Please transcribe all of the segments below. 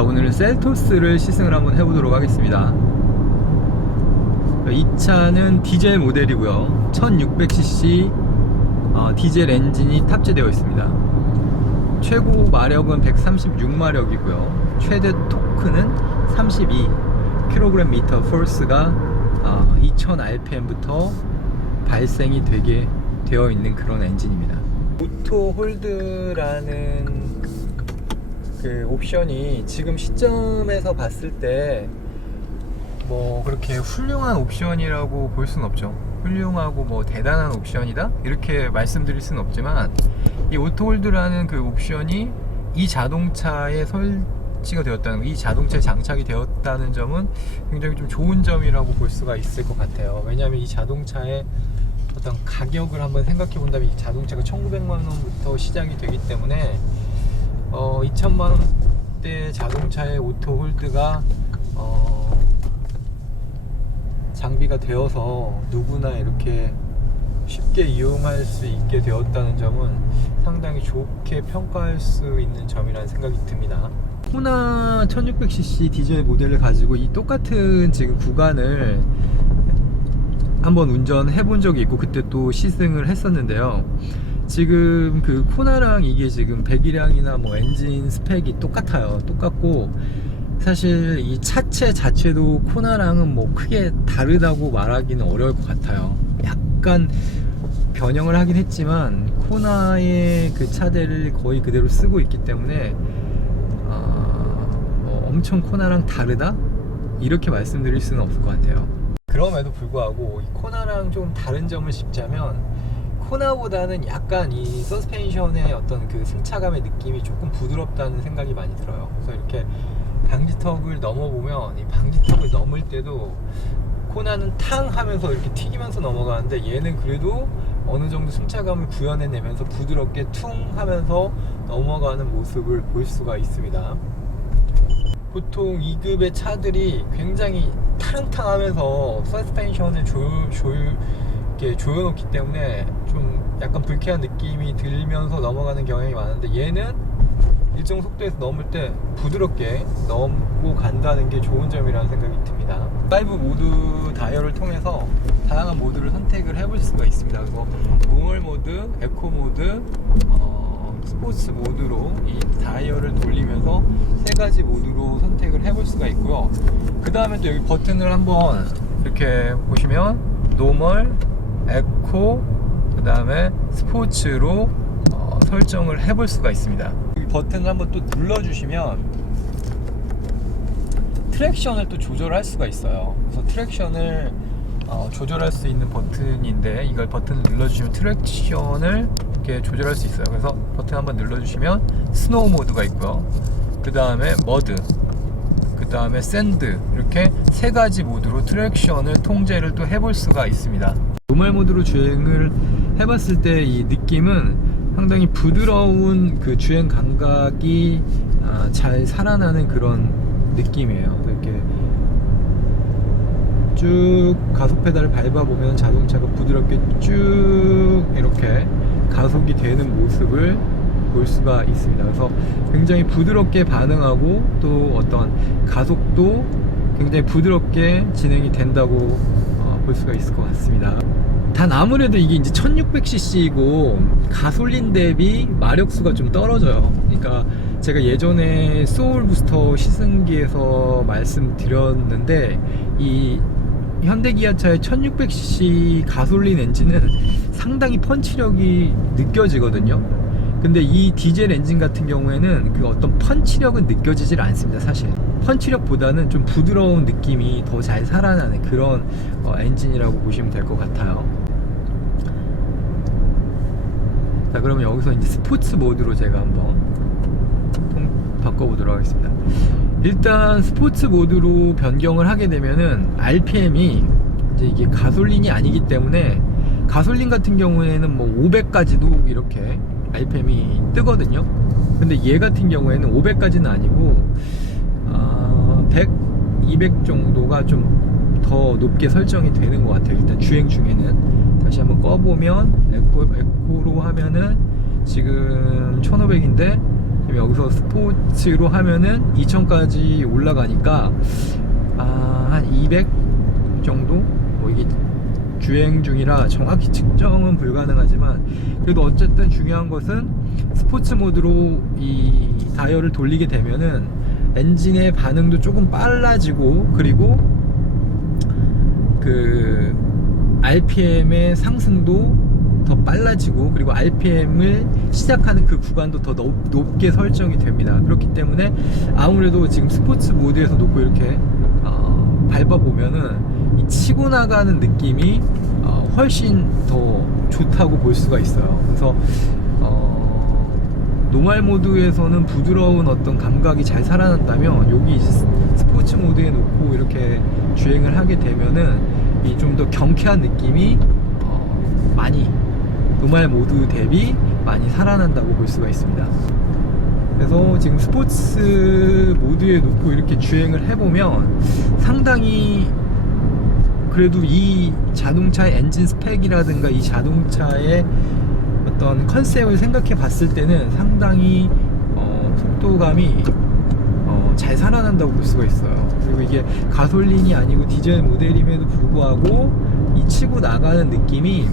자, 오늘은 셀토스를 시승을 한번 해보도록 하겠습니다. 이 차는 디젤 모델이고요, 1600cc 디젤 엔진이 탑재되어 있습니다. 최고 마력은 136마력이고요 최대 토크는 32kgm 포스가 2000rpm부터 발생이 되게 되어 있는 그런 엔진입니다. 오토 홀드라는 그 옵션이 지금 시점에서 봤을 때 뭐 그렇게 훌륭한 옵션이라고 볼 수는 없죠. 훌륭하고 뭐 대단한 옵션이다 이렇게 말씀드릴 수는 없지만, 이 오토 홀드라는 그 옵션이 이 자동차에 설치가 되었다는, 이 자동차에 장착이 되었다는 점은 굉장히 좀 좋은 점이라고 볼 수가 있을 것 같아요. 왜냐하면 이 자동차의 어떤 가격을 한번 생각해 본다면, 이 자동차가 1900만 원부터 시작이 되기 때문에 2000만 원대 자동차의 오토 홀드가 장비가 되어서 누구나 이렇게 쉽게 이용할 수 있게 되었다는 점은 상당히 좋게 평가할 수 있는 점이라는 생각이 듭니다. 코나 1600cc 디젤 모델을 가지고 이 똑같은 지금 구간을 한번 운전해 본 적이 있고, 그때 또 시승을 했었는데요. 지금 그 코나랑 이게 지금 배기량이나 뭐 엔진 스펙이 똑같고, 사실 이 차체 자체도 코나랑은 뭐 크게 다르다고 말하기는 어려울 것 같아요. 약간 변형을 하긴 했지만 코나의 그 차대를 거의 그대로 쓰고 있기 때문에 뭐 엄청 코나랑 다르다? 이렇게 말씀드릴 수는 없을 것 같아요. 그럼에도 불구하고 이 코나랑 좀 다른 점을 짚자면, 코나보다는 약간 이 서스펜션의 어떤 그 승차감의 느낌이 조금 부드럽다는 생각이 많이 들어요. 그래서 이렇게 방지턱을 넘어보면, 이 방지턱을 넘을 때도 코나는 탕 하면서 이렇게 튀기면서 넘어가는데, 얘는 그래도 어느 정도 승차감을 구현해내면서 부드럽게 퉁 하면서 넘어가는 모습을 볼 수가 있습니다. 보통 2급의 차들이 굉장히 탕탕하면서 서스펜션을 조여놓기 때문에 좀 약간 불쾌한 느낌이 들면서 넘어가는 경향이 많은데, 얘는 일정 속도에서 넘을 때 부드럽게 넘고 간다는 게 좋은 점이라는 생각이 듭니다. 드라이브 모드 다이얼을 통해서 다양한 모드를 선택을 해볼 수가 있습니다. 그리고 노멀 모드, 에코 모드, 스포츠 모드로 이 다이얼을 돌리면서 세 가지 모드로 선택을 해볼 수가 있고요. 그 다음에 또 여기 버튼을 한번 이렇게 보시면 노멀, 에코, 그 다음에 스포츠로 설정을 해볼 수가 있습니다. 이 버튼을 한번 또 눌러주시면 트랙션을 또 조절할 수가 있어요. 그래서 트랙션을 조절할 수 있는 버튼인데, 이걸 버튼을 눌러주시면 트랙션을 이렇게 조절할 수 있어요. 그래서 버튼 한번 눌러주시면 스노우 모드가 있고요, 그 다음에 머드, 그 다음에 샌드, 이렇게 세 가지 모드로 트랙션을 통제를 또 해볼 수가 있습니다. 노멀 모드로 주행을 해봤을 때 이 느낌은 상당히 부드러운 그 주행 감각이 잘 살아나는 그런 느낌이에요. 이렇게 쭉 가속 페달을 밟아보면 자동차가 부드럽게 쭉 이렇게 가속이 되는 모습을 볼 수가 있습니다. 그래서 굉장히 부드럽게 반응하고, 또 어떤 가속도 굉장히 부드럽게 진행이 된다고 볼 수가 있을 것 같습니다. 단 아무래도 이게 이제 1600cc이고 가솔린 대비 마력수가 좀 떨어져요. 그러니까 제가 예전에 소울 부스터 시승기에서 말씀드렸는데, 이 현대기아차의 1600cc 가솔린 엔진은 상당히 펀치력이 느껴지거든요. 근데 이 디젤 엔진 같은 경우에는 그 어떤 펀치력은 느껴지질 않습니다. 사실 펀치력보다는 좀 부드러운 느낌이 더 잘 살아나는 그런 엔진이라고 보시면 될 것 같아요. 자, 그러면 여기서 이제 스포츠 모드로 제가 한번 바꿔보도록 하겠습니다. 일단 스포츠 모드로 변경을 하게 되면은 RPM이 이제 이게 가솔린이 아니기 때문에, 가솔린 같은 경우에는 뭐 500까지도 이렇게 RPM이 뜨거든요. 근데 얘 같은 경우에는 500까지는 아니고 100, 200 정도가 좀 더 높게 설정이 되는 것 같아요. 일단 주행 중에는. 다시 한번 꺼보면 에코로 하면은 지금 1500인데 여기서 스포츠로 하면은 2000까지 올라가니까 한 200 정도? 뭐 이게 주행 중이라 정확히 측정은 불가능하지만 그래도 어쨌든 중요한 것은 스포츠 모드로 이 다이얼을 돌리게 되면은 엔진의 반응도 조금 빨라지고, 그리고 그 RPM의 상승도 더 빨라지고, 그리고 RPM을 시작하는 그 구간도 더 높게 설정이 됩니다. 그렇기 때문에 아무래도 지금 스포츠 모드에서 놓고 이렇게 밟아보면은 이 치고 나가는 느낌이 훨씬 더 좋다고 볼 수가 있어요. 그래서 노멀 모드에서는 부드러운 어떤 감각이 잘 살아난다면 여기 이제 스포츠 모드에 놓고 이렇게 주행을 하게 되면은 이 좀 더 경쾌한 느낌이 많이 노멀 모드 대비 많이 살아난다고 볼 수가 있습니다. 그래서 지금 스포츠 모드에 놓고 이렇게 주행을 해보면 상당히 그래도 이 자동차의 엔진 스펙이라든가 이 자동차의 어떤 컨셉을 생각해 봤을 때는 상당히 속도감이 잘 살아난다고 볼 수가 있어요. 그리고 이게 가솔린이 아니고 디젤 모델임에도 불구하고 이 치고 나가는 느낌이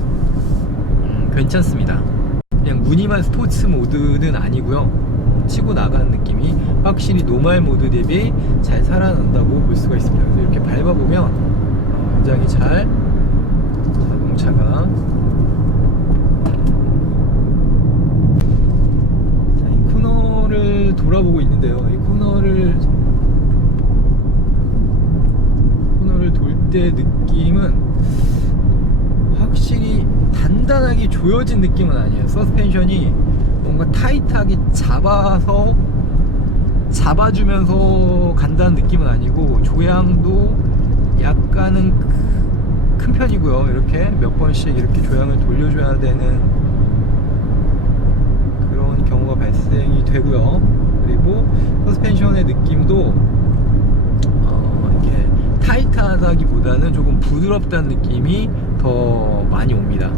괜찮습니다. 그냥 무늬만 스포츠 모드는 아니고요, 치고 나가는 느낌이 확실히 노멀 모드 대비 잘 살아난다고 볼 수가 있습니다. 그래서 이렇게 밟아보면 굉장히 잘 자동차가 코너를 돌아보고 있는데요. 이 코너를 돌 때 느낌은 확실히 단단하게 조여진 느낌은 아니에요. 서스펜션이 뭔가 타이트하게 잡아주면서 간다는 느낌은 아니고, 조향도 약간은 큰 편이고요. 이렇게 몇 번씩 이렇게 조향을 돌려줘야 되는 그런 경우가 발생이 되고요. 그리고 서스펜션의 느낌도 이렇게 타이트하다기보다는 조금 부드럽다는 느낌이 더 많이 옵니다.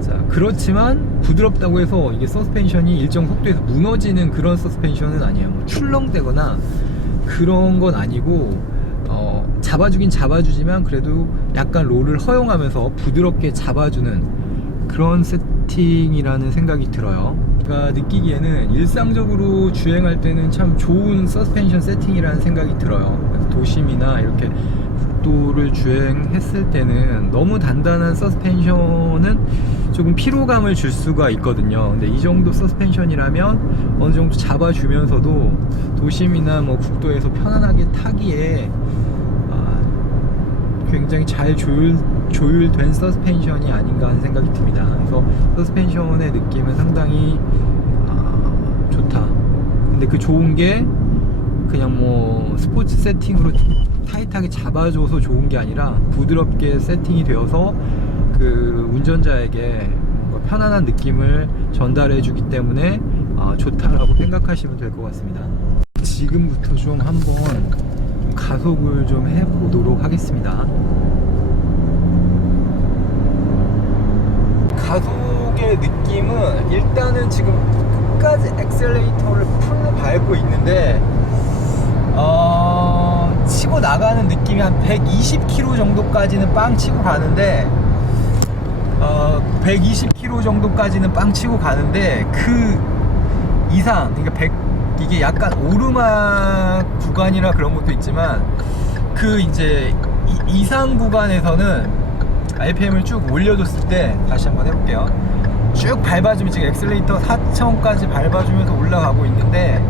자, 그렇지만 부드럽다고 해서 이게 서스펜션이 일정 속도에서 무너지는 그런 서스펜션은 아니에요. 뭐 출렁대거나 그런 건 아니고, 잡아주긴 잡아주지만 그래도 약간 롤을 허용하면서 부드럽게 잡아주는 그런 세팅이라는 생각이 들어요. 제가 느끼기에는 일상적으로 주행할 때는 참 좋은 서스펜션 세팅이라는 생각이 들어요. 도심이나 이렇게 국도를 주행했을 때는 너무 단단한 서스펜션은 조금 피로감을 줄 수가 있거든요. 근데 이 정도 서스펜션이라면 어느 정도 잡아주면서도 도심이나 뭐 국도에서 편안하게 타기에 굉장히 잘 조율된 서스펜션이 아닌가 하는 생각이 듭니다. 그래서 서스펜션의 느낌은 상당히 좋다. 근데 그 좋은 게 그냥 뭐 스포츠 세팅으로 타이트하게 잡아줘서 좋은 게 아니라 부드럽게 세팅이 되어서 그 운전자에게 뭔가 편안한 느낌을 전달해 주기 때문에 좋다라고 생각하시면 될 것 같습니다. 지금부터 좀 한번 가속을 좀 해보도록 하겠습니다. 가속의 느낌은 일단은 지금 끝까지 엑셀레이터를 풀로 밟고 있는데 치고 나가는 느낌이 한 120km 정도까지는 빵 치고 가는데 120km 정도까지는 빵 치고 가는데 그 이상, 그러니까 이게 약간 오르막 구간이라 그런 것도 있지만 그 이제 이상 구간에서는 RPM을 쭉 올려줬을 때, 다시 한번 해볼게요. 쭉 밟아주면 지금 엑셀레이터 4,000까지 밟아주면서 올라가고 있는데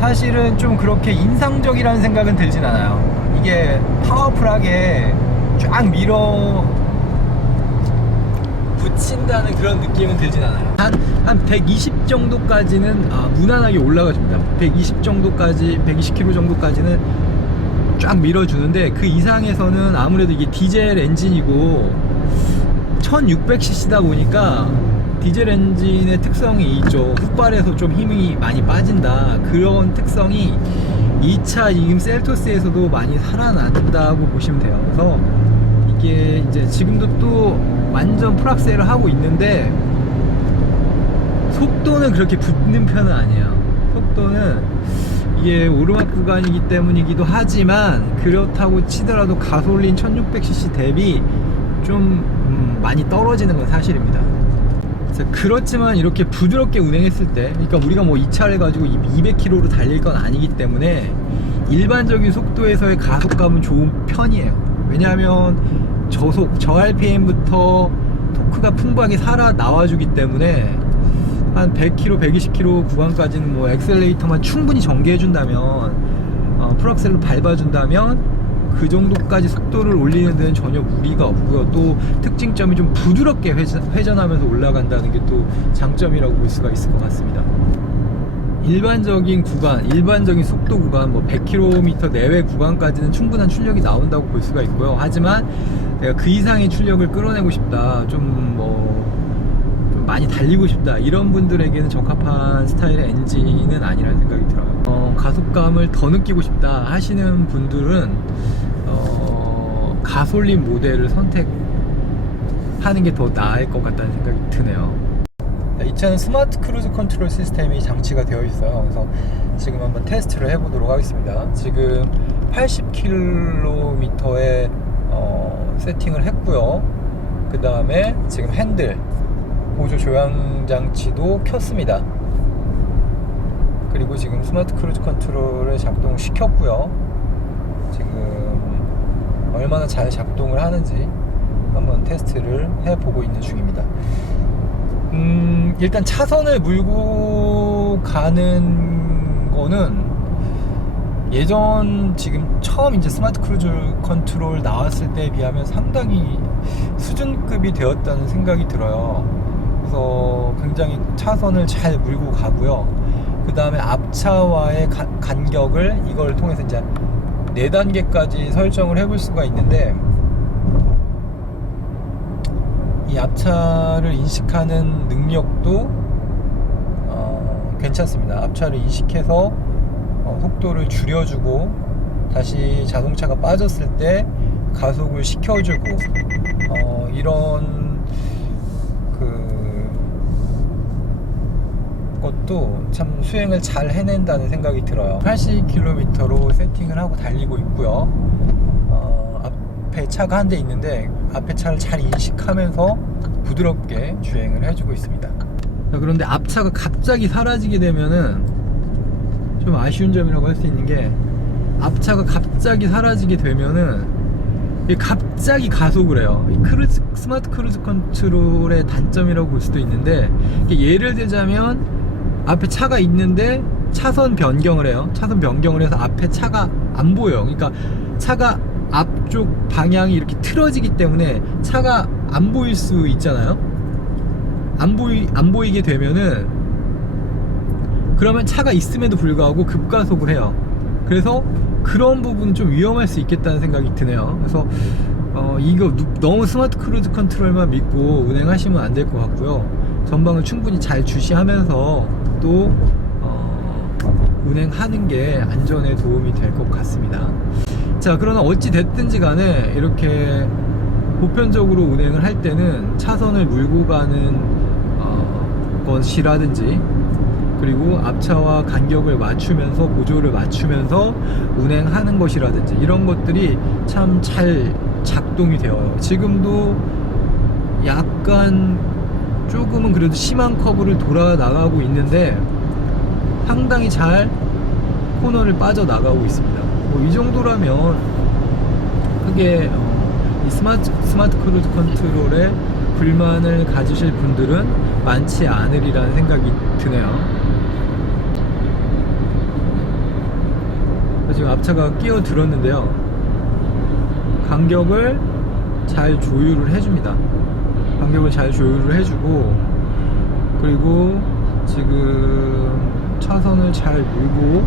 사실은 좀 그렇게 인상적이라는 생각은 들진 않아요. 이게 파워풀하게 쫙 밀어 붙인다는 그런 느낌은 들진 않아요. 한 120 정도까지는 무난하게 올라가줍니다. 120 정도까지, 120km 정도까지는 쫙 밀어주는데 그 이상에서는 아무래도 이게 디젤 엔진이고 1600cc다 보니까 디젤 엔진의 특성이 있죠. 훅발에서 좀 힘이 많이 빠진다, 그런 특성이 2차 지금 셀토스에서도 많이 살아난다고 보시면 돼요. 그래서 이게 이제 지금도 또 완전 풀악셀을 하고 있는데 속도는 그렇게 붙는 편은 아니에요. 속도는 이게 오르막 구간이기 때문이기도 하지만, 그렇다고 치더라도 가솔린 1600cc 대비 좀 많이 떨어지는 건 사실입니다. 그렇지만 이렇게 부드럽게 운행했을 때, 그러니까 우리가 뭐 이 차를 가지고 200km로 달릴 건 아니기 때문에 일반적인 속도에서의 가속감은 좋은 편이에요. 왜냐하면 저속, 저RPM부터 토크가 풍부하게 살아 나와주기 때문에 한 100km, 120km 구간까지는 뭐 엑셀레이터만 충분히 전개해준다면, 풀악셀로 밟아준다면 그 정도까지 속도를 올리는 데는 전혀 무리가 없고요. 또 특징점이 좀 부드럽게 회전하면서 올라간다는 게 또 장점이라고 볼 수가 있을 것 같습니다. 일반적인 구간, 일반적인 속도 구간, 뭐 100km 내외 구간까지는 충분한 출력이 나온다고 볼 수가 있고요. 하지만 내가 그 이상의 출력을 끌어내고 싶다, 좀 많이 달리고 싶다, 이런 분들에게는 적합한 스타일의 엔진은 아니라는 생각이 들어요. 가속감을 더 느끼고 싶다 하시는 분들은 가솔린 모델을 선택하는 게 더 나을 것 같다는 생각이 드네요. 이 차는 스마트 크루즈 컨트롤 시스템이 장치가 되어 있어요. 그래서 지금 한번 테스트를 해보도록 하겠습니다. 지금 80km에 세팅을 했고요. 그 다음에 지금 핸들 보조 조향 장치도 켰습니다. 그리고 지금 스마트 크루즈 컨트롤을 작동시켰고요. 지금 얼마나 잘 작동을 하는지 한번 테스트를 해보고 있는 중입니다. 일단 차선을 물고 가는 거는 예전, 지금 처음 이제 스마트 크루즈 컨트롤 나왔을 때에 비하면 상당히 수준급이 되었다는 생각이 들어요. 그래서 굉장히 차선을 잘 물고 가고요. 그 다음에 앞차와의 간격을 이걸 통해서 이제 4단계까지 설정을 해볼 수가 있는데, 이 앞차를 인식하는 능력도 괜찮습니다. 앞차를 인식해서 속도를 줄여주고 다시 자동차가 빠졌을 때 가속을 시켜주고, 이런 것도 참 수행을 잘 해낸다는 생각이 들어요. 80km로 세팅을 하고 달리고 있고요. 앞에 차가 한 대 있는데 앞에 차를 잘 인식하면서 부드럽게 주행을 해주고 있습니다. 자, 그런데 앞차가 갑자기 사라지게 되면은 좀 아쉬운 점이라고 할 수 있는 게, 앞차가 갑자기 사라지게 되면은 갑자기 가속을 해요. 이 스마트 크루즈 컨트롤의 단점이라고 볼 수도 있는데, 예를 들자면 앞에 차가 있는데 차선 변경을 해요. 차선 변경을 해서 앞에 차가 안 보여요. 그러니까 차가 앞쪽 방향이 이렇게 틀어지기 때문에 차가 안 보일 수 있잖아요. 안 보이게 되면은, 그러면 차가 있음에도 불구하고 급가속을 해요. 그래서 그런 부분은 좀 위험할 수 있겠다는 생각이 드네요. 그래서 이거 너무 스마트 크루즈 컨트롤만 믿고 운행하시면 안 될 것 같고요. 전방을 충분히 잘 주시하면서 또 운행하는 게 안전에 도움이 될 것 같습니다. 자, 그러나 어찌 됐든지 간에 이렇게 보편적으로 운행을 할 때는 차선을 물고 가는 것이라든지, 그리고 앞차와 간격을 맞추면서 보조를 맞추면서 운행하는 것이라든지, 이런 것들이 참 잘 작동이 되어요. 지금도 약간 조금은 그래도 심한 커브를 돌아 나가고 있는데 상당히 잘 코너를 빠져나가고 있습니다. 이 정도라면 크게 이 스마트 크루즈 컨트롤에 불만을 가지실 분들은 많지 않으리라는 생각이 드네요. 지금 앞차가 끼어들었는데요, 간격을 잘 조율을 해줍니다. 간격을 잘 조율을 해주고, 그리고 지금 차선을 잘 물고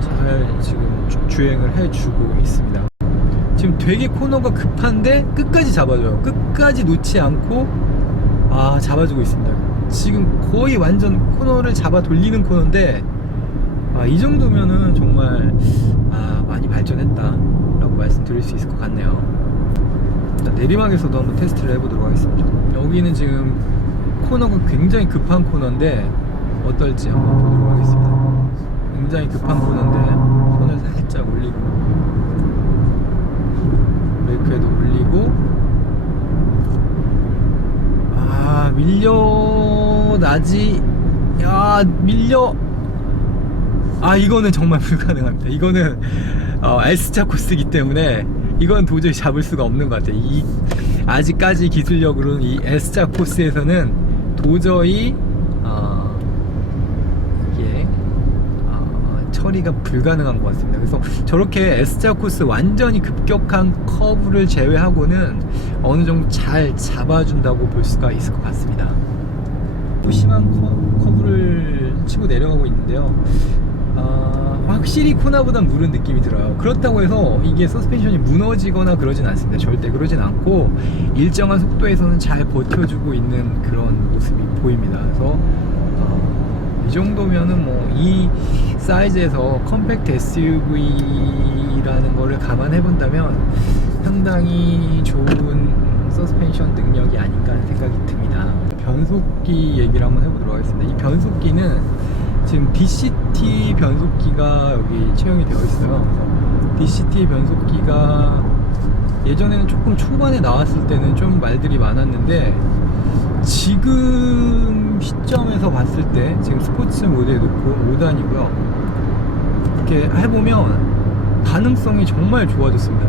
잘 지금 주행을 해주고 있습니다. 지금 되게 코너가 급한데 끝까지 잡아줘요. 끝까지 놓지 않고 잡아주고 있습니다. 지금 거의 완전 코너를 잡아 돌리는 코너인데, 이 정도면은 정말 많이 발전했다 라고 말씀드릴 수 있을 것 같네요. 일단 내리막에서도 한번 테스트를 해보도록 하겠습니다. 여기는 지금 코너가 굉장히 급한 코너인데 어떨지 한번 보도록 하겠습니다. 굉장히 급한 코너인데 손을 살짝 올리고 브레이크에도 올리고 밀려나지. 이거는 정말 불가능합니다. 이거는 S자 코스이기 때문에 이건 도저히 잡을 수가 없는 것 같아요. 아직까지 기술력으로는 이 S자 코스에서는 도저히 이게 처리가 불가능한 것 같습니다. 그래서 저렇게 S자 코스 완전히 급격한 커브를 제외하고는 어느 정도 잘 잡아준다고 볼 수가 있을 것 같습니다. 또 심한 커브를 치고 내려가고 있는데요. 확실히 코나보단 무른 느낌이 들어요. 그렇다고 해서 이게 서스펜션이 무너지거나 그러진 않습니다. 절대 그러진 않고 일정한 속도에서는 잘 버텨주고 있는 그런 모습이 보입니다. 그래서 이 정도면은 뭐 이 사이즈에서 컴팩트 SUV라는 거를 감안해 본다면 상당히 좋은 서스펜션 능력이 아닌가 하는 생각이 듭니다. 변속기 얘기를 한번 해보도록 하겠습니다. 이 변속기는 지금 DCT 변속기가 여기 채용이 되어 있어요. 그래서 DCT 변속기가 예전에는 조금 초반에 나왔을 때는 좀 말들이 많았는데 지금 시점에서 봤을 때 지금 스포츠 모드에 놓고 5단이고요. 이렇게 해보면 반응성이 정말 좋아졌습니다.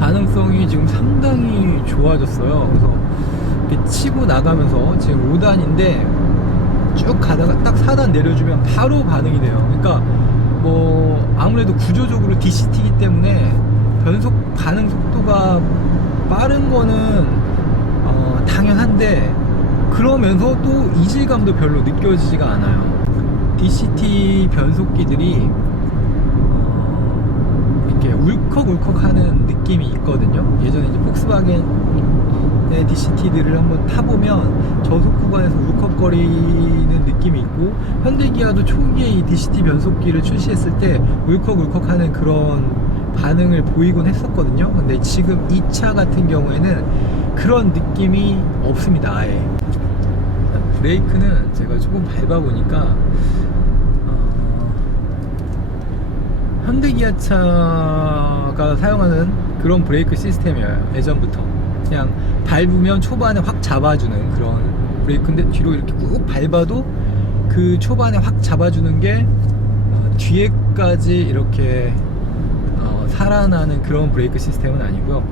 반응성이 지금 상당히 좋아졌어요. 그래서 이렇게 치고 나가면서 지금 5단인데 쭉 가다가 딱 4단 내려주면 바로 반응이 돼요. 그러니까 뭐 아무래도 구조적으로 DCT이기 때문에 반응 속도가 빠른 거는 당연한데 그러면서 또 이질감도 별로 느껴지지가 않아요. DCT 변속기들이 이렇게 울컥울컥하는 느낌이 있거든요. 예전에 이제 폭스바겐의 DCT들을 한번 타보면 저속 구간에서 울컥거리는 느낌이 있고 현대기아도 초기에 이 DCT 변속기를 출시했을 때 울컥울컥하는 그런 반응을 보이곤 했었거든요. 근데 지금 이 차 같은 경우에는 그런 느낌이 없습니다. 아예. 브레이크는 제가 조금 밟아보니까 현대기아차가 사용하는 그런 브레이크 시스템이에요. 예전부터 그냥 밟으면 초반에 확 잡아주는 그런 브레이크인데 뒤로 이렇게 꾹 밟아도 그 초반에 확 잡아주는 게 뒤에까지 이렇게 살아나는 그런 브레이크 시스템은 아니고요.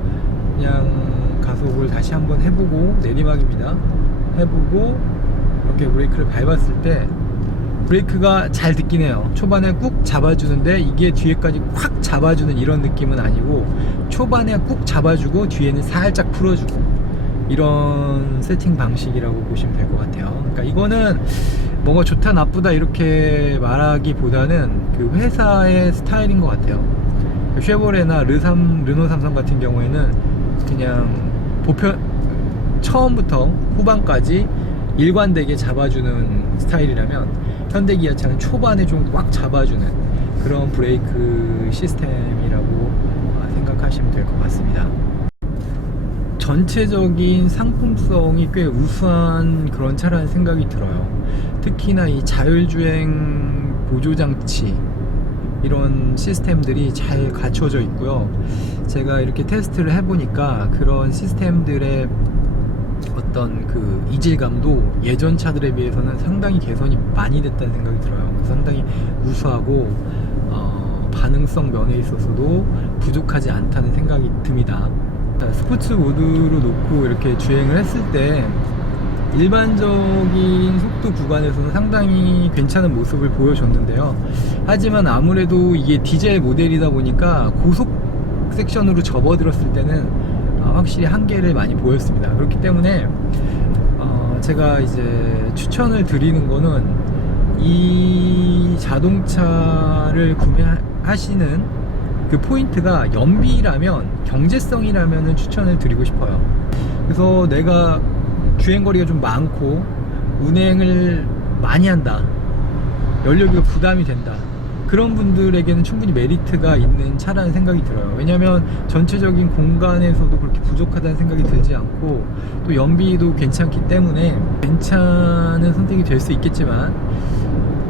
그냥 가속을 다시 한번 해보고 내리막입니다. 해보고 이렇게 브레이크를 밟았을 때 브레이크가 잘 듣긴 해요. 초반에 꾹 잡아주는데 이게 뒤에까지 확 잡아주는 이런 느낌은 아니고 초반에 꾹 잡아주고 뒤에는 살짝 풀어주고 이런 세팅 방식이라고 보시면 될 것 같아요. 그러니까 이거는 뭐가 좋다 나쁘다 이렇게 말하기보다는 그 회사의 스타일인 것 같아요. 쉐보레나 르노 삼성 같은 경우에는 그냥 처음부터 후반까지 일관되게 잡아주는 스타일이라면 현대기아차는 초반에 좀 꽉 잡아주는 그런 브레이크 시스템이라고 생각하시면 될 것 같습니다. 전체적인 상품성이 꽤 우수한 그런 차라는 생각이 들어요. 특히나 이 자율주행 보조장치 이런 시스템들이 잘 갖춰져 있고요. 제가 이렇게 테스트를 해보니까 그런 시스템들의 어떤 그 이질감도 예전 차들에 비해서는 상당히 개선이 많이 됐다는 생각이 들어요. 상당히 우수하고 반응성 면에 있어서도 부족하지 않다는 생각이 듭니다. 스포츠 모드로 놓고 이렇게 주행을 했을 때 일반적인 속도 구간에서는 상당히 괜찮은 모습을 보여줬는데요. 하지만 아무래도 이게 디젤 모델이다 보니까 고속 섹션으로 접어들었을 때는 확실히 한계를 많이 보였습니다. 그렇기 때문에 제가 이제 추천을 드리는 거는 이 자동차를 구매하시는 그 포인트가 연비라면, 경제성이라면 추천을 드리고 싶어요. 그래서 내가 주행거리가 좀 많고 운행을 많이 한다, 연료비가 부담이 된다, 그런 분들에게는 충분히 메리트가 있는 차라는 생각이 들어요. 왜냐면 전체적인 공간에서도 그렇게 부족하다는 생각이 들지 않고 또 연비도 괜찮기 때문에 괜찮은 선택이 될 수 있겠지만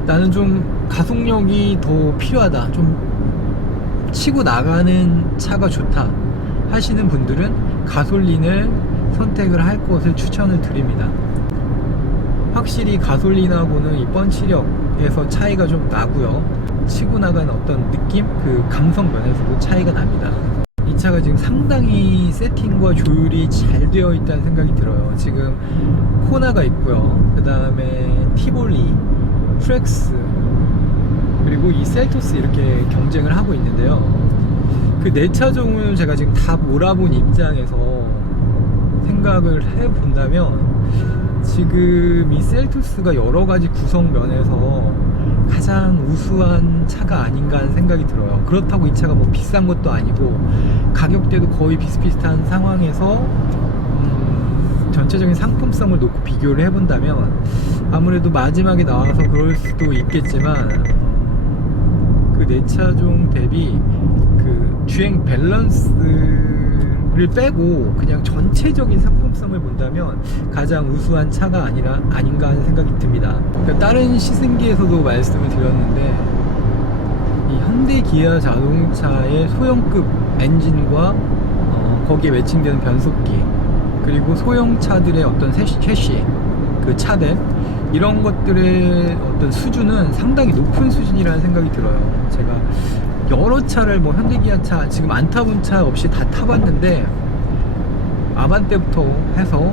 나는 좀 가속력이 더 필요하다, 좀 치고 나가는 차가 좋다 하시는 분들은 가솔린을 선택을 할 것을 추천을 드립니다. 확실히 가솔린하고는 이 펀치력에서 차이가 좀 나고요. 치고 나가는 어떤 느낌? 그 감성 면에서도 차이가 납니다. 이 차가 지금 상당히 세팅과 조율이 잘 되어 있다는 생각이 들어요. 지금 코나가 있고요. 그 다음에 티볼리, 트렉스, 그리고 이 셀토스 이렇게 경쟁을 하고 있는데요. 그 네 차종을 제가 지금 다 몰아본 입장에서 생각을 해본다면 지금 이 셀토스가 여러 가지 구성 면에서 가장 우수한 차가 아닌가 하는 생각이 들어요. 그렇다고 이 차가 뭐 비싼 것도 아니고 가격대도 거의 비슷비슷한 상황에서 전체적인 상품성을 놓고 비교를 해본다면 아무래도 마지막에 나와서 그럴 수도 있겠지만 그 네 차종 대비 그 주행 밸런스를 빼고 그냥 전체적인 상품성을 본다면 가장 우수한 차가 아닌가 하는 생각이 듭니다. 그러니까 다른 시승기에서도 말씀을 드렸는데 이 현대 기아 자동차의 소형급 엔진과 거기에 매칭되는 변속기, 그리고 소형차들의 어떤 셰시, 그 차대 이런 것들의 어떤 수준은 상당히 높은 수준이라는 생각이 들어요. 제가 여러 차를 뭐 현대기아차 지금 안 타본 차 없이 다 타봤는데 아반떼부터 해서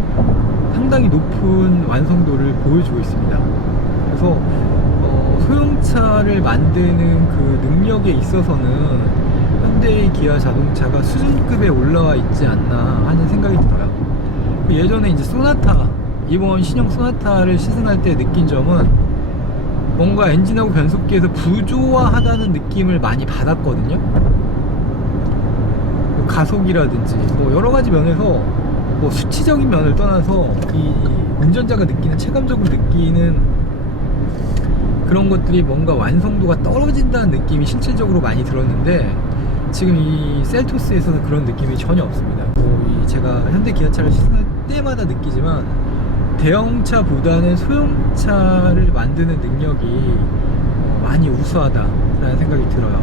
상당히 높은 완성도를 보여주고 있습니다. 그래서 소형차를 만드는 그 능력에 있어서는 현대 기아 자동차가 수준급에 올라와 있지 않나 하는 생각이 들어요. 예전에 이제 소나타, 이번 신형 소나타를 시승할 때 느낀 점은 뭔가 엔진하고 변속기에서 부조화하다는 느낌을 많이 받았거든요. 가속이라든지 뭐 여러 가지 면에서 뭐 수치적인 면을 떠나서 이 운전자가 느끼는, 체감적으로 느끼는 그런 것들이 뭔가 완성도가 떨어진다는 느낌이 실질적으로 많이 들었는데 지금 이 셀토스에서는 그런 느낌이 전혀 없습니다. 제가 현대 기아차를 시승할 때마다 느끼지만 대형차보다는 소형차를 만드는 능력이 많이 우수하다라는 생각이 들어요.